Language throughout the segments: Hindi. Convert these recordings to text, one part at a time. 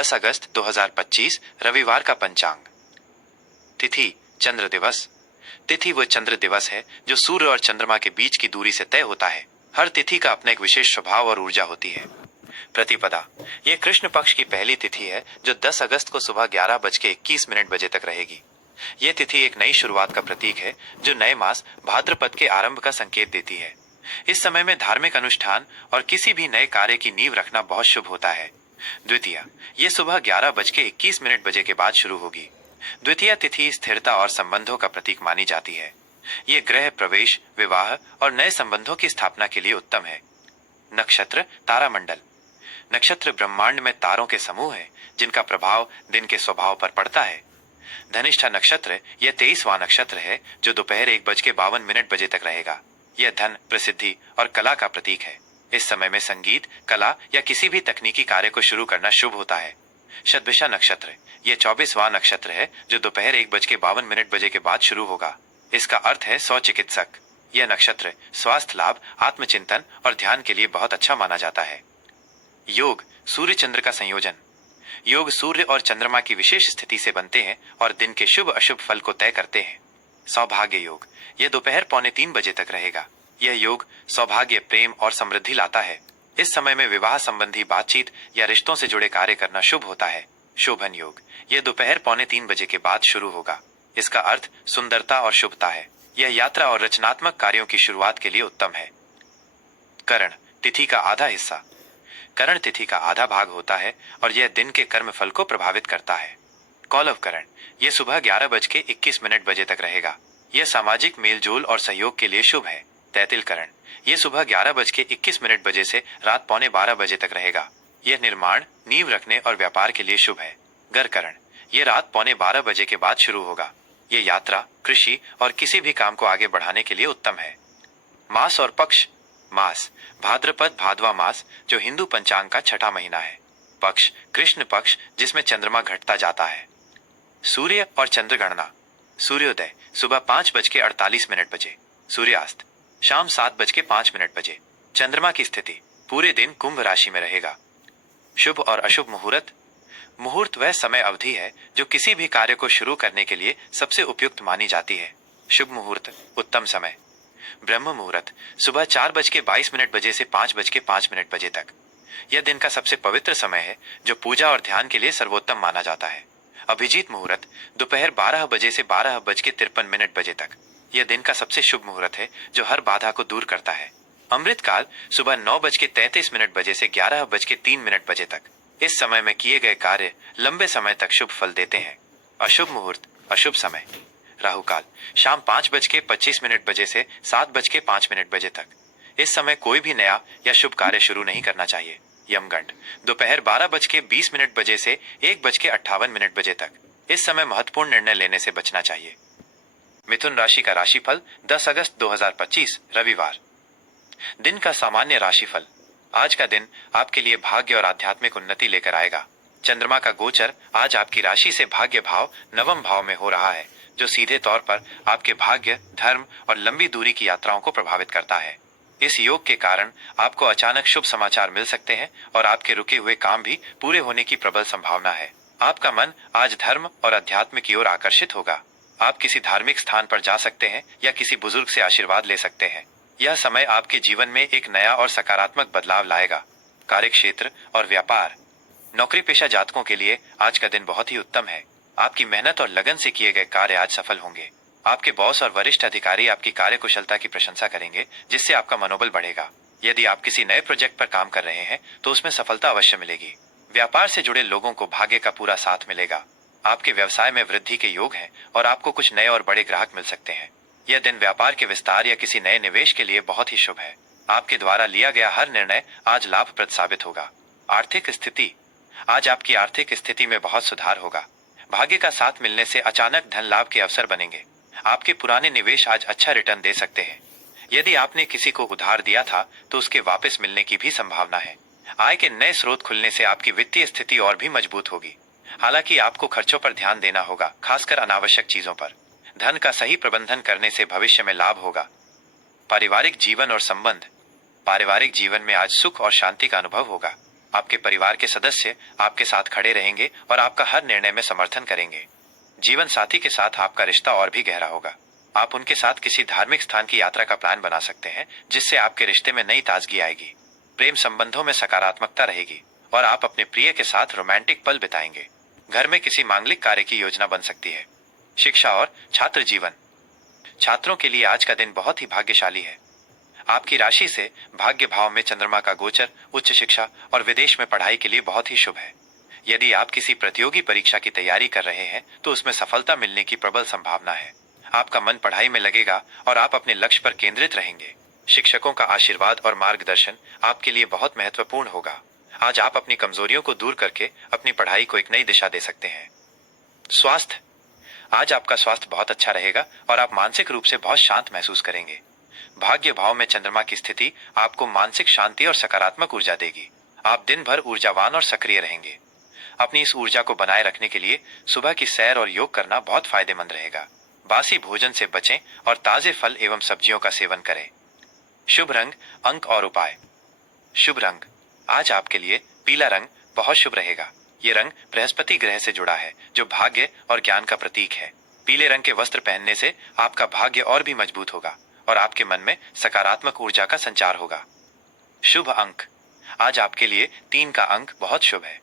10 अगस्त 2025 रविवार का पंचांग। तिथि चंद्र दिवस। तिथि वो चंद्र दिवस है जो सूर्य और चंद्रमा के बीच की दूरी से तय होता है। हर तिथि का अपना एक विशेष स्वभाव और ऊर्जा होती है। प्रतिपदा ये कृष्ण पक्ष की पहली तिथि है जो 10 अगस्त को सुबह 11:21 बजे तक रहेगी। ये तिथि एक नई शुरुआत का प्रतीक है जो नए मास भाद्रपद के आरंभ का संकेत देती है। इस समय में धार्मिक अनुष्ठान और किसी भी नए कार्य की नींव रखना बहुत शुभ होता है। द्वितीया ये सुबह 11:21 बजे के बाद शुरू होगी। द्वितीया तिथि स्थिरता और संबंधों का प्रतीक मानी जाती है। ये गृह प्रवेश, विवाह और नए संबंधों की स्थापना के लिए उत्तम है। नक्षत्र तारामंडल। नक्षत्र ब्रह्मांड में तारों के समूह है जिनका प्रभाव दिन के स्वभाव पर पड़ता है। धनिष्ठा नक्षत्र यह 23वां नक्षत्र है जो दोपहर 1:52 तक रहेगा। यह धन, प्रसिद्धि और कला का प्रतीक है। इस समय में संगीत, कला या किसी भी तकनीकी कार्य को शुरू करना शुभ होता है। शतभिषा नक्षत्र यह 24वां नक्षत्र है जो दोपहर 1:52 के बाद शुरू होगा। इसका अर्थ है सौ चिकित्सक। यह नक्षत्र स्वास्थ्य लाभ, आत्मचिंतन और ध्यान के लिए बहुत अच्छा माना जाता है। योग सूर्य चंद्र का संयोजन। योग सूर्य और चंद्रमा की विशेष स्थिति से बनते हैं और दिन के शुभ अशुभ फल को तय करते हैं। सौभाग्य योग यह दोपहर 2:45 तक रहेगा। यह योग सौभाग्य, प्रेम और समृद्धि लाता है। इस समय में विवाह संबंधी बातचीत या रिश्तों से जुड़े कार्य करना शुभ होता है। शोभन योग यह दोपहर 2:45 के बाद शुरू होगा। इसका अर्थ सुंदरता और शुभता है। यह यात्रा और रचनात्मक कार्यों की शुरुआत के लिए उत्तम है। करण तिथि का आधा हिस्सा। करण तिथि का आधा भाग होता है और यह दिन के कर्म फल को प्रभावित करता है। कौलव करण यह सुबह 11:21 तक रहेगा। यह सामाजिक मेलजोल और सहयोग के लिए शुभ है। तैतिल करण यह सुबह 11:21 से रात 11:45 तक रहेगा। यह निर्माण, नींव रखने और व्यापार के लिए शुभ है। गर करण यह रात 11:15 के बाद शुरू होगा। यह यात्रा, कृषि और किसी भी काम को आगे बढ़ाने के लिए उत्तम है। मास और पक्ष। मास भाद्रपद भादवा मास जो हिंदू पंचांग का छठा महीना है। पक्ष कृष्ण पक्ष जिसमें चंद्रमा घटता जाता है। सूर्य और चंद्र गणना। सूर्योदय सुबह 5:48 बजे। सूर्यास्त शाम 7:05 चंद्रमा की स्थिति पूरे दिन कुंभ राशि में रहेगा। शुभ और अशुभ मुहूर्त। मुहूर्त वह समय अवधि है जो किसी भी कार्य को शुरू करने के लिए सबसे उपयुक्त मानी जाती है। शुभ मुहूर्त उत्तम समय। ब्रह्म मुहूर्त सुबह 4:22 से 5:05 तक। यह दिन का सबसे पवित्र समय है जो पूजा और ध्यान के लिए सर्वोत्तम माना जाता है। अभिजीत मुहूर्त दोपहर 12 से 12:53 तक। यह दिन का सबसे शुभ मुहूर्त है जो हर बाधा को दूर करता है। अमृत काल सुबह 9:33 से 11:03 तक। इस समय में किए गए कार्य लंबे समय तक शुभ फल देते हैं। अशुभ मुहूर्त अशुभ समय। राहु काल शाम 5:25 से 7:05 तक। इस समय कोई भी नया या शुभ कार्य शुरू नहीं करना चाहिए। यमगंड दोपहर 12:20 से 1:58 तक। इस समय महत्वपूर्ण निर्णय लेने से बचना चाहिए। मिथुन राशि का राशिफल 10 अगस्त 2025 रविवार। दिन का सामान्य राशिफल। आज का दिन आपके लिए भाग्य और आध्यात्मिक उन्नति लेकर आएगा। चंद्रमा का गोचर आज आपकी राशि से भाग्य भाव नवम भाव में हो रहा है जो सीधे तौर पर आपके भाग्य, धर्म और लंबी दूरी की यात्राओं को प्रभावित करता है। इस योग के कारण आपको अचानक शुभ समाचार मिल सकते हैं और आपके रुके हुए काम भी पूरे होने की प्रबल संभावना है। आपका मन आज धर्म और अध्यात्म की ओर आकर्षित होगा। आप किसी धार्मिक स्थान पर जा सकते हैं या किसी बुजुर्ग से आशीर्वाद ले सकते हैं। यह समय आपके जीवन में एक नया और सकारात्मक बदलाव लाएगा। कार्यक्षेत्र और व्यापार। नौकरी पेशा जातकों के लिए आज का दिन बहुत ही उत्तम है। आपकी मेहनत और लगन से किए गए कार्य आज सफल होंगे। आपके बॉस और वरिष्ठ अधिकारी आपकी कार्यकुशलता की प्रशंसा करेंगे जिससे आपका मनोबल बढ़ेगा। यदि आप किसी नए प्रोजेक्ट पर काम कर रहे हैं तो उसमें सफलता अवश्य मिलेगी। व्यापार से जुड़े लोगों को भाग्य का पूरा साथ मिलेगा। आपके व्यवसाय में वृद्धि के योग हैं और आपको कुछ नए और बड़े ग्राहक मिल सकते हैं। यह दिन व्यापार के विस्तार या किसी नए निवेश के लिए बहुत ही शुभ है। आपके द्वारा लिया गया हर निर्णय आज लाभप्रद साबित होगा। आर्थिक स्थिति। आज आपकी आर्थिक स्थिति में बहुत सुधार होगा। भाग्य का साथ मिलने से अचानक धन लाभ के अवसर बनेंगे। आपके पुराने निवेश आज अच्छा रिटर्न दे सकते हैं। यदि आपने किसी को उधार दिया था तो उसके वापस मिलने की भी संभावना है। आय के नए स्रोत खुलने से आपकी वित्तीय स्थिति और भी मजबूत होगी। हालांकि आपको खर्चों पर ध्यान देना होगा, खासकर अनावश्यक चीजों पर। धन का सही प्रबंधन करने से भविष्य में लाभ होगा। पारिवारिक जीवन और संबंध। पारिवारिक जीवन में आज सुख और शांति का अनुभव होगा। आपके परिवार के सदस्य आपके साथ खड़े रहेंगे और आपका हर निर्णय में समर्थन करेंगे। जीवन साथी के साथ आपका रिश्ता और भी गहरा होगा। आप उनके साथ किसी धार्मिक स्थान की यात्रा का प्लान बना सकते हैं, जिससे आपके रिश्ते में नई ताजगी आएगी। प्रेम संबंधों में सकारात्मकता रहेगी और आप अपने प्रिय के साथ रोमांटिक पल बिताएंगे। घर में किसी मांगलिक कार्य की योजना बन सकती है। शिक्षा और छात्र जीवन। छात्रों के लिए आज का दिन बहुत ही भाग्यशाली है। आपकी राशि से भाग्य भाव में चंद्रमा का गोचर उच्च शिक्षा और विदेश में पढ़ाई के लिए बहुत ही शुभ है। यदि आप किसी प्रतियोगी परीक्षा की तैयारी कर रहे हैं तो उसमें सफलता मिलने की प्रबल संभावना है। आपका मन पढ़ाई में लगेगा और आप अपने लक्ष्य पर केंद्रित रहेंगे। शिक्षकों का आशीर्वाद और मार्गदर्शन आपके लिए बहुत महत्वपूर्ण होगा। आज आप अपनी कमजोरियों को दूर करके अपनी पढ़ाई को एक नई दिशा दे सकते हैं। स्वास्थ्य। आज आपका स्वास्थ्य बहुत अच्छा रहेगा और आप मानसिक रूप से बहुत शांत महसूस करेंगे। भाग्य भाव में चंद्रमा की स्थिति आपको मानसिक शांति और सकारात्मक ऊर्जा देगी। आप दिन भर ऊर्जावान और सक्रिय रहेंगे। अपनी इस ऊर्जा को बनाए रखने के लिए सुबह की सैर और योग करना बहुत फायदेमंद रहेगा। बासी भोजन से बचें और ताजे फल एवं सब्जियों का सेवन करें। शुभ रंग, अंक और उपाय। शुभ रंग। आज आपके लिए पीला रंग बहुत शुभ रहेगा। ये रंग बृहस्पति ग्रह से जुड़ा है, जो भाग्य और ज्ञान का प्रतीक है। पीले रंग के वस्त्र पहनने से आपका भाग्य और भी मजबूत होगा और आपके मन में सकारात्मक ऊर्जा का संचार होगा। शुभ अंक। आज आपके लिए 3 का अंक बहुत शुभ है।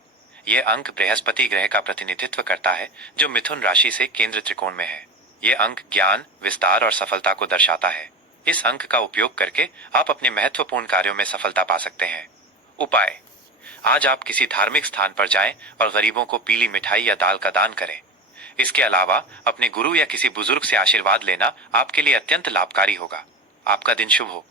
यह अंक बृहस्पति ग्रह का प्रतिनिधित्व करता है, जो मिथुन राशि से केंद्र त्रिकोण में है। यह अंक ज्ञान, विस्तार और सफलता को दर्शाता है। इस अंक का उपयोग करके आप अपने महत्वपूर्ण कार्यों में सफलता पा सकते हैं। उपाय। आज आप किसी धार्मिक स्थान पर जाएं और गरीबों को पीली मिठाई या दाल का दान करें। इसके अलावा अपने गुरु या किसी बुजुर्ग से आशीर्वाद लेना आपके लिए अत्यंत लाभकारी होगा। आपका दिन शुभ हो।